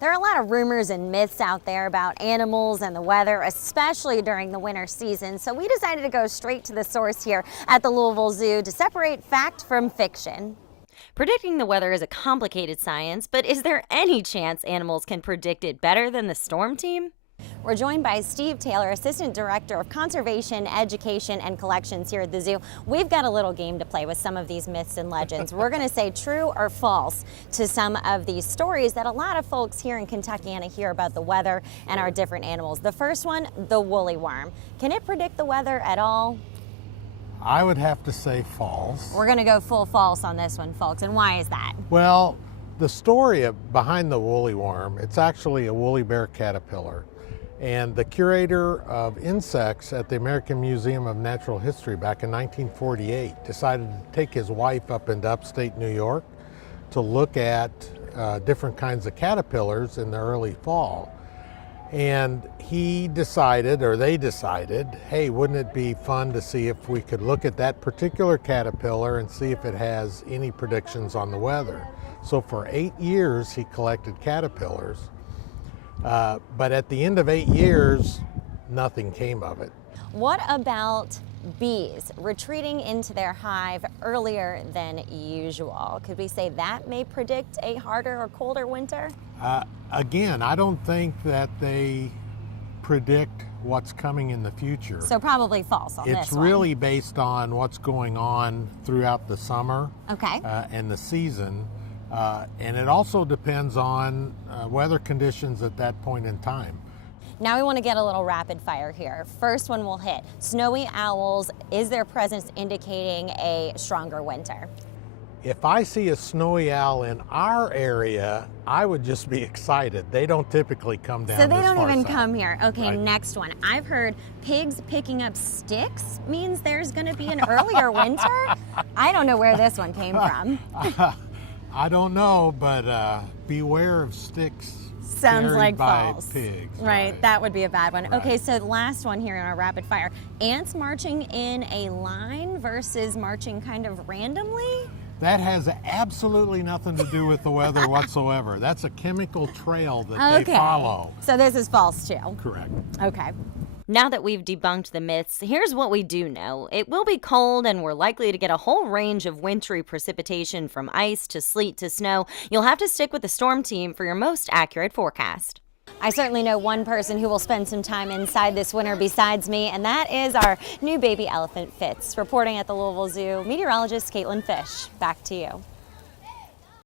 There are a lot of rumors and myths out there about animals and the weather, especially during the winter season. So we decided to go straight to the source here at the Louisville Zoo to separate fact from fiction. Predicting the weather is a complicated science, but is there any chance animals can predict it better than the storm team? We're joined by Steve Taylor, Assistant Director of Conservation, Education, and Collections here at the zoo. We've got a little game to play with some of these myths and legends. We're going to say true or false to some of these stories that a lot of folks here in Kentucky hear about the weather and our different animals. The first one, the woolly worm. Can it predict the weather at all? I would have to say false. We're going to go full false on this one, folks. And why is that? Well, the story behind the woolly worm, it's actually a woolly bear caterpillar. And the curator of insects at the American Museum of Natural History back in 1948 decided to take his wife up into upstate New York to look at different kinds of caterpillars in the early fall. And he decided, or they decided, hey, wouldn't it be fun to see if we could look at that particular caterpillar and see if it has any predictions on the weather. So for 8 years he collected caterpillars. But at the end of 8 years, nothing came of it. What about bees retreating into their hive earlier than usual? Could we say that may predict a harder or colder winter? Again, I don't think that they predict what's coming in the future. So probably false on this one. It's really based on what's going on throughout the summer and the season. And it also depends on weather conditions at that point in time. Now we want to get a little rapid fire here. First one we'll hit. Snowy owls, is their presence indicating a stronger winter? If I see a snowy owl in our area, I would just be excited. They don't typically come down. So they this don't far even south. come here. Okay, Right. Next one. I've heard pigs picking up sticks means there's going to be an earlier winter. I don't know where this one came from. I don't know, but beware of sticks. Sounds carried like by false. Pigs. Right, that would be a bad one. Right. Okay, so the last one here in our rapid fire. Ants marching in a line versus marching kind of randomly? That has absolutely nothing to do with the weather whatsoever. That's a chemical trail that they follow. So this is false too. Correct. Okay. Now that we've debunked the myths, here's what we do know. It will be cold and we're likely to get a whole range of wintry precipitation from ice to sleet to snow. You'll have to stick with the storm team for your most accurate forecast. I certainly know one person who will spend some time inside this winter besides me, and that is our new baby elephant Fitz. Reporting at the Louisville Zoo, meteorologist Kaitlynn Fish. Back to you.